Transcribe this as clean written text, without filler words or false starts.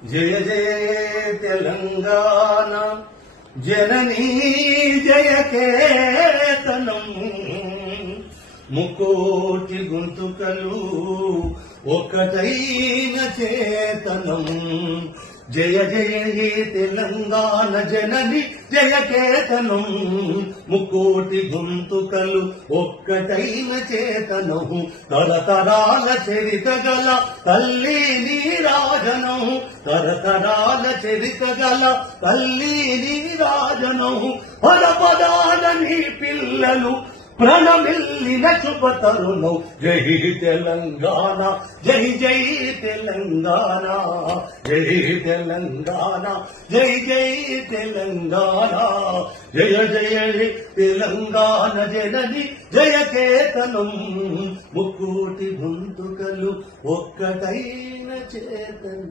జయ జయ తెలంగాణ జననీ జయ కేతనం ముకోటి గొంతుకలు ఒకటైన చేతనం జయ జయ హే తెలంగాణ జనని జయ కేతనం ముకోటి గొంతుకలు ఒక్కటైన చేతనం తరతరాల చరిత గల తల్లి నీరాజనం తరతరాల చరిత గల తల్లి నీరాజనం పదపదాల నీ పిల్లలు ప్రణమిల్లిన శుభ తరుణం జై తెలంగాణ జై జై తెలంగాణ జై తెలంగాణ జై జై తెలంగాణ జయ జయ తెలంగాణ జనని జయ కేతనం ముక్కోటి గొంతుకలు ఒక్కటైన చేతనం.